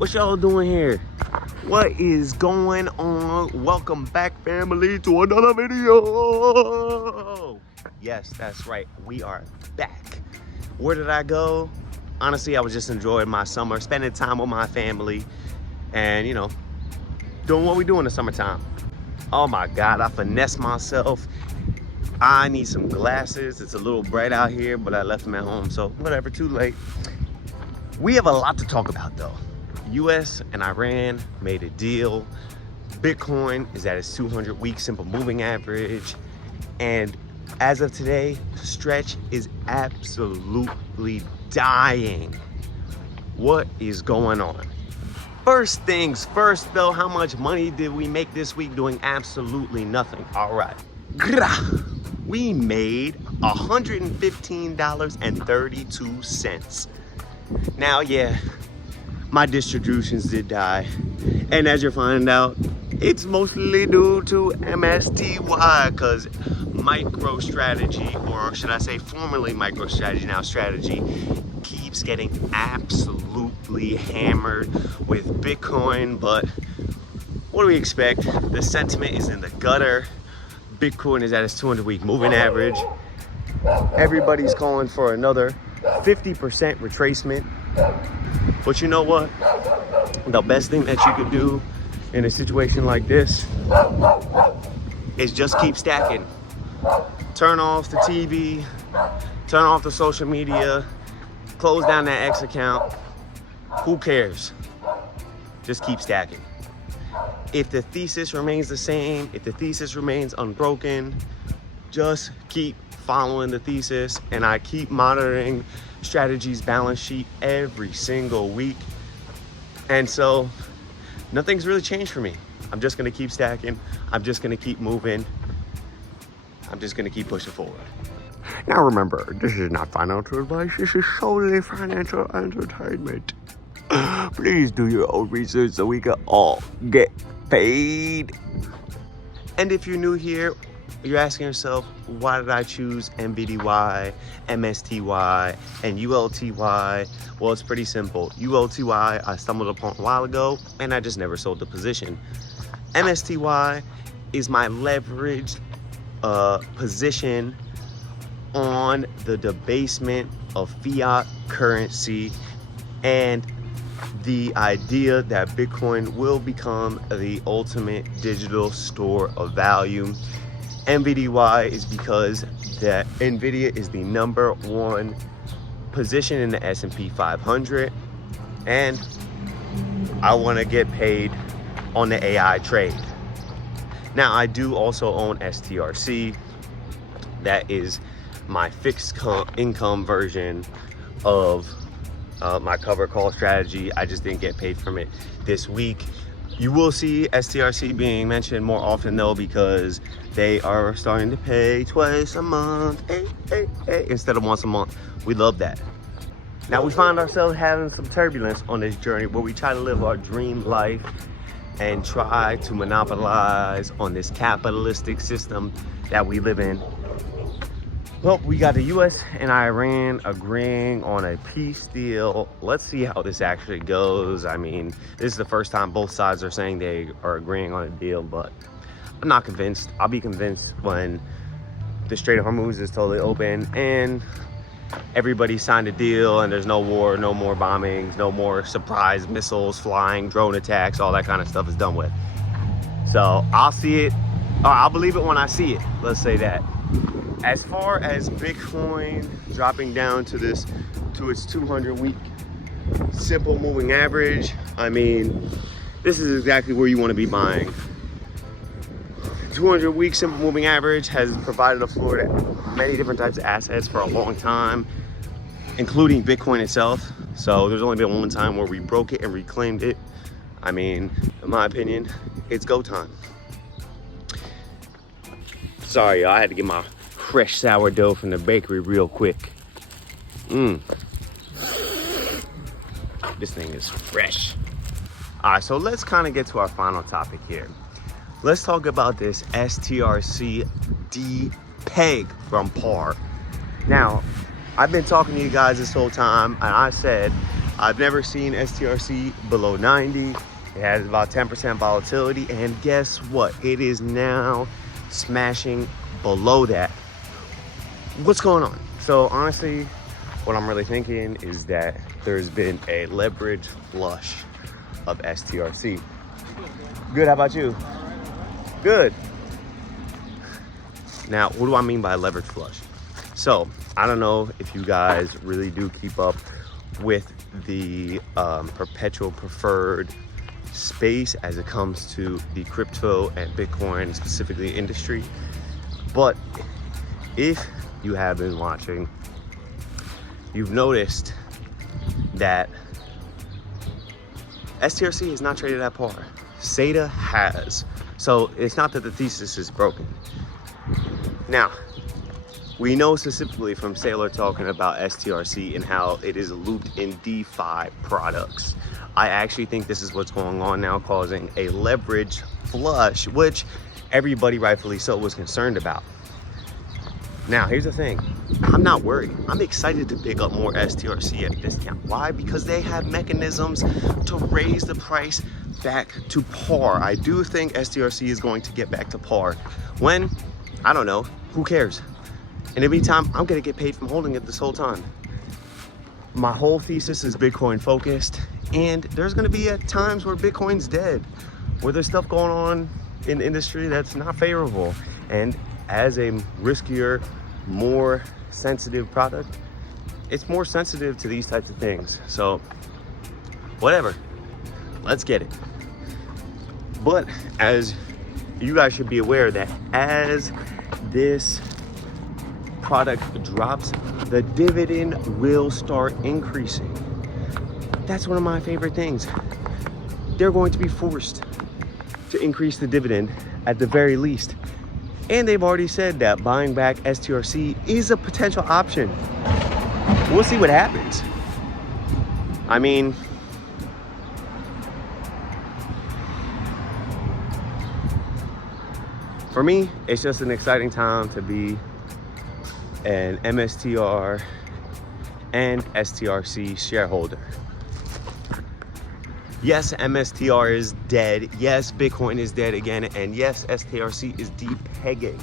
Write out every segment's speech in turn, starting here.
What y'all doing here? What is going on? Welcome back, family, to another video. Yes, that's right. We are back. Where did I go? Honestly, I was just enjoying my summer, spending time with my family, and you know, doing what we do in the summertime. Oh my God, I finessed myself. I need some glasses. It's a little bright out here, but I left them at home, so whatever, too late. We have a lot to talk about though. US and Iran made a deal. Bitcoin is at its 200-week simple moving average. And as of today, Stretch is absolutely dying. What is going on? First things first though, how much money did we make this week doing absolutely nothing? All right. We made $115.32. Now, yeah, my distributions did die. And as you're finding out, it's mostly due to MSTY, because MicroStrategy, or should I say formerly MicroStrategy, now Strategy, keeps getting absolutely hammered with Bitcoin. But what do we expect? The sentiment is in the gutter. Bitcoin is at its 200-week moving average. Everybody's calling for another 50% retracement. But you know what? The best thing that you could do in a situation like this is just keep stacking. Turn off the TV, turn off the social media, close down that X account. Who cares? Just keep stacking. If the thesis remains the same, if the thesis remains unbroken, just keep following the thesis. And I keep monitoring Strategy's balance sheet every single week. And so nothing's really changed for me. I'm just gonna keep stacking. I'm just gonna keep moving. I'm just gonna keep pushing forward. Now remember, this is not financial advice. This is solely financial entertainment. Please do your own research so we can all get paid. And if you're new here, you're asking yourself, why did I choose MVDY, MSTY, and ULTY? Well, it's pretty simple. ULTY, I stumbled upon a while ago, and I just never sold the position. MSTY is my leveraged position on the debasement of fiat currency and the idea that Bitcoin will become the ultimate digital store of value. MVDY is because that NVIDIA is the #1 position in the S&P 500, and I want to get paid on the AI trade. Now, I do also own STRC. That is my fixed income version of my cover call strategy. I just didn't get paid from it this week. You will see STRC being mentioned more often though, because they are starting to pay twice a month, instead of once a month. We love that. Now we find ourselves having some turbulence on this journey where we try to live our dream life and try to monopolize on this capitalistic system that we live in. Well, we got the US and Iran agreeing on a peace deal. Let's see how this actually goes. I mean, this is the first time both sides are saying they are agreeing on a deal, but I'm not convinced. I'll be convinced when the Strait of Hormuz is totally open and everybody signed a deal and there's no war, no more bombings, no more surprise missiles flying, drone attacks, all that kind of stuff is done with. So I'll see it, or I'll believe it when I see it. Let's say that. As far as Bitcoin dropping down to its 200-week simple moving average, I mean, this is exactly where you want to be buying. 200-week simple moving average has provided a floor to many different types of assets for a long time, including Bitcoin itself. So there's only been one time where we broke it and reclaimed it. I mean, in my opinion, it's go time. Sorry, y'all, I had to get my fresh sourdough from the bakery real quick. This thing is fresh. All right, so let's kind of get to our final topic here. Let's talk about this STRC peg from par. Now, I've been talking to you guys this whole time, and I said I've never seen STRC below 90. It has about 10% volatility, and guess what? It is now smashing below that. What's going on? So honestly, what I'm really thinking is that there's been a leverage flush of STRC. Good, how about you? Good. Now, what do I mean by leverage flush? So, I don't know if you guys really do keep up with the perpetual preferred space as it comes to the crypto and Bitcoin, specifically industry. But if you have been watching, you've noticed that STRC is not traded at par. SATA has. So it's not that the thesis is broken. Now, we know specifically from Sailor talking about STRC and how it is looped in DeFi products. I actually think this is what's going on now, causing a leverage flush, which everybody rightfully so was concerned about. Now, here's the thing. I'm not worried. I'm excited to pick up more STRC at a discount. Why? Because they have mechanisms to raise the price back to par. I do think STRC is going to get back to par. When? I don't know. Who cares? And every time, I'm gonna get paid from holding it this whole time. My whole thesis is Bitcoin focused, and there's gonna be at times where Bitcoin's dead, where there's stuff going on in the industry that's not favorable. And as a riskier, more sensitive product, it's more sensitive to these types of things. So, whatever, let's get it. But as you guys should be aware that as this product drops, the dividend will start increasing. That's one of my favorite things. They're going to be forced to increase the dividend at the very least. And they've already said that buying back STRC is a potential option. We'll see what happens. I mean, for me, it's just an exciting time to be an MSTR and STRC shareholder. Yes, MSTR is dead. Yes, Bitcoin is dead again. And yes, STRC is depegging.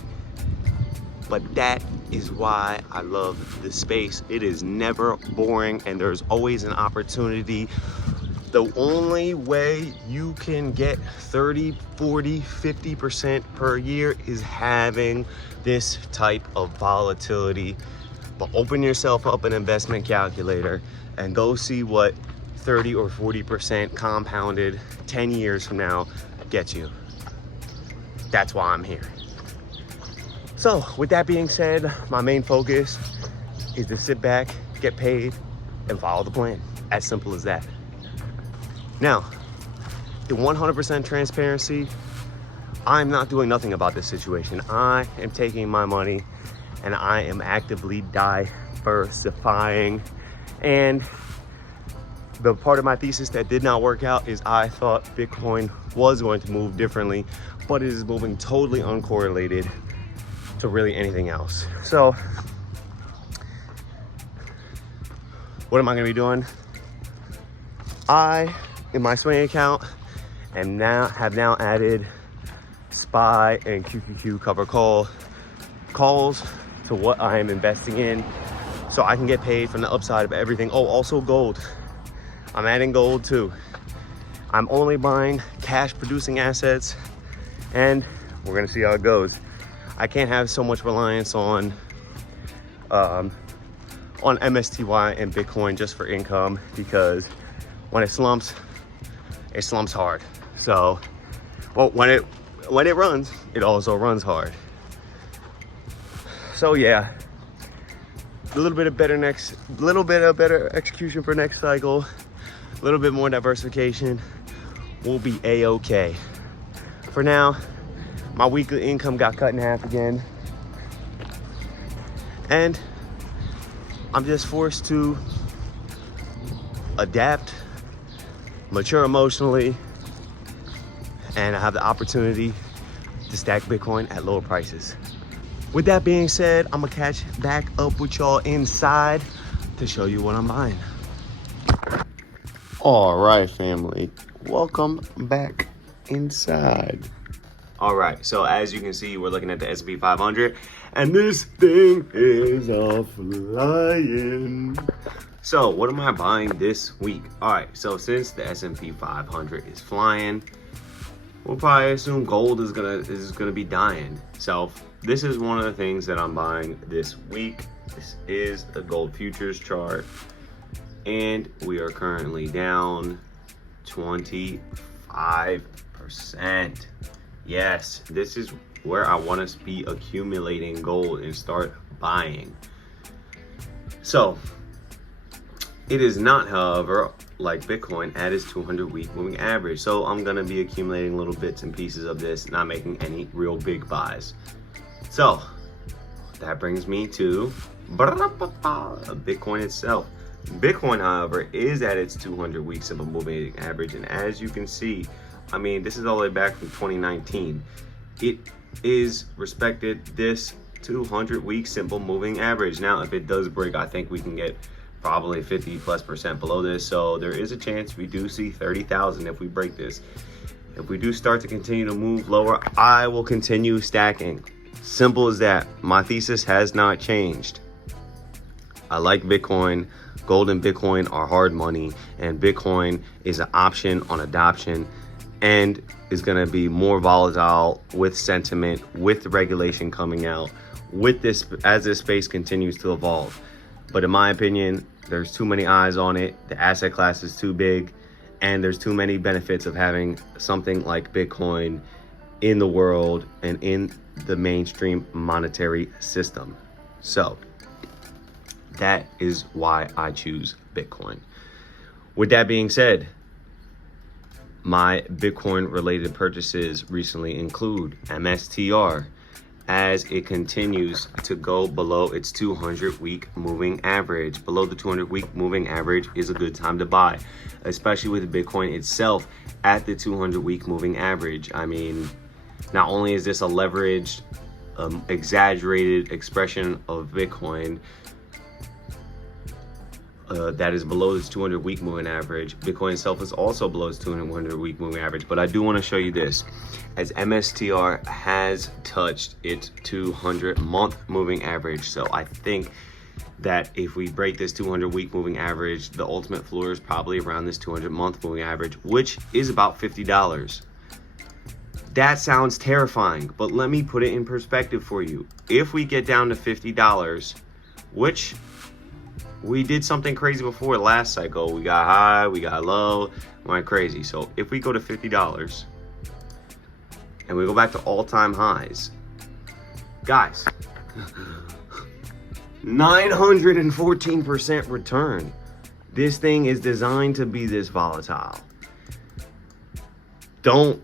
But that is why I love this space. It is never boring and there's always an opportunity. The only way you can get 30, 40, 50% per year is having this type of volatility. But open yourself up an investment calculator and go see what 30 or 40% compounded 10 years from now gets you. That's why I'm here. So with that being said, my main focus is to sit back, get paid, and follow the plan. As simple as that. Now, the 100% transparency, I'm not doing nothing about this situation. I am taking my money and I am actively diversifying. And the part of my thesis that did not work out is I thought Bitcoin was going to move differently, but it is moving totally uncorrelated to really anything else. So, what am I gonna be doing? In my swing account, and have now added SPY and QQQ cover calls to what I am investing in, so I can get paid from the upside of everything. Oh, also gold. I'm adding gold too. I'm only buying cash producing assets, and we're gonna see how it goes. I can't have so much reliance on MSTY and Bitcoin just for income, because when it slumps hard. So, well, when it runs, it also runs hard. So yeah, a little bit of better execution for next cycle, a little bit more diversification, we'll be a-okay. For now, my weekly income got cut in half again, and I'm just forced to adapt, mature emotionally, and I have the opportunity to stack Bitcoin at lower prices. With that being said, I'm gonna catch back up with y'all inside to show you what I'm buying. All right, family, welcome back inside. All right, so as you can see, we're looking at the S&P 500, and this thing is a flying. So what am I buying this week? All right, so since the S&P 500 is flying, we'll probably assume gold is gonna be dying. So this is one of the things that I'm buying this week. This is the gold futures chart, and we are currently down 25%. Yes, this is where I want to be accumulating gold and start buying. So it is not, however, like Bitcoin at its 200-week moving average. So I'm going to be accumulating little bits and pieces of this, not making any real big buys. So that brings me to Bitcoin itself. Bitcoin, however, is at its 200 weeks of a moving average. And as you can see, I mean, this is all the way back from 2019. It is respected this 200-week simple moving average. Now, if it does break, I think we can get probably 50+% below this. So there is a chance we do see 30,000 if we break this. If we do start to continue to move lower, I will continue stacking. Simple as that. My thesis has not changed. I like Bitcoin. Gold and Bitcoin are hard money, and Bitcoin is an option on adoption and is going to be more volatile with sentiment, with regulation coming out, with this as this space continues to evolve. But in my opinion, there's too many eyes on it. The asset class is too big, and there's too many benefits of having something like Bitcoin in the world and in the mainstream monetary system. So that is why I choose Bitcoin. With that being said, my Bitcoin related purchases recently include MSTR as it continues to go below its 200-week moving average. Below the 200-week moving average is a good time to buy, especially with Bitcoin itself at the 200-week moving average. I mean, not only is this a leveraged, exaggerated expression of Bitcoin that is below its 200-week moving average, Bitcoin itself is also below its 200-week moving average. But I do want to show you this, as MSTR has touched its 200-month moving average. So I think that if we break this 200-week moving average, the ultimate floor is probably around this 200-month moving average, which is about $50. That sounds terrifying, but let me put it in perspective for you. If we get down to $50, which we did something crazy before last cycle, we got high, we got low, went crazy. So if we go to $50 and we go back to all-time highs, guys, 914% return. This thing is designed to be this volatile. Don't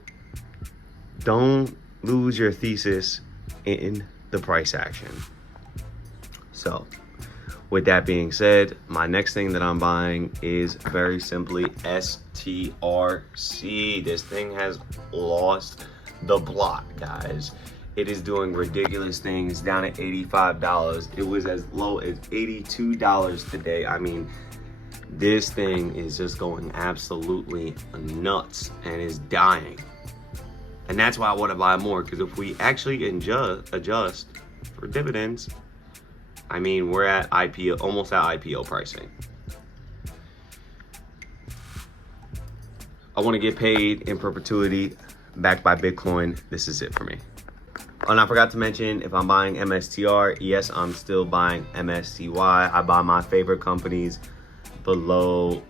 lose your thesis in the price action. So with that being said, my next thing that I'm buying is very simply STRC. This thing has lost the plot, guys. It is doing ridiculous things, down at $85. It was as low as $82 today. I mean, this thing is just going absolutely nuts and is dying. And that's why I want to buy more, because if we actually adjust for dividends, I mean, we're at IPO, almost at IPO pricing. I want to get paid in perpetuity, backed by Bitcoin. This is it for me. Oh, and I forgot to mention, if I'm buying MSTR, yes, I'm still buying MSTY. I buy my favorite companies below,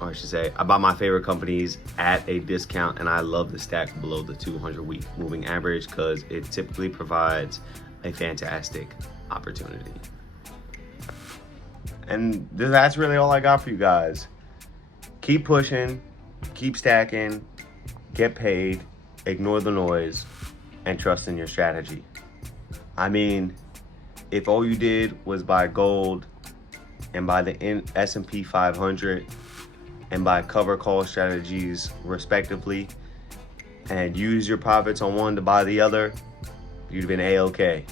or I should say, I buy my favorite companies at a discount, and I love the stack below the 200-week moving average because it typically provides a fantastic opportunity. And that's really all I got for you guys. Keep pushing, keep stacking, get paid, ignore the noise, and trust in your strategy. I mean, if all you did was buy gold and buy the S&P 500 and buy cover call strategies respectively and use your profits on one to buy the other, you'd have been A-okay.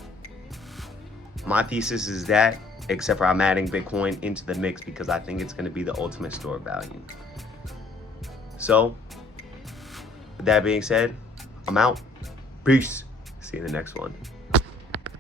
My thesis is that except for I'm adding Bitcoin into the mix because I think it's going to be the ultimate store of value. So, with that being said, I'm out. Peace. See you in the next one.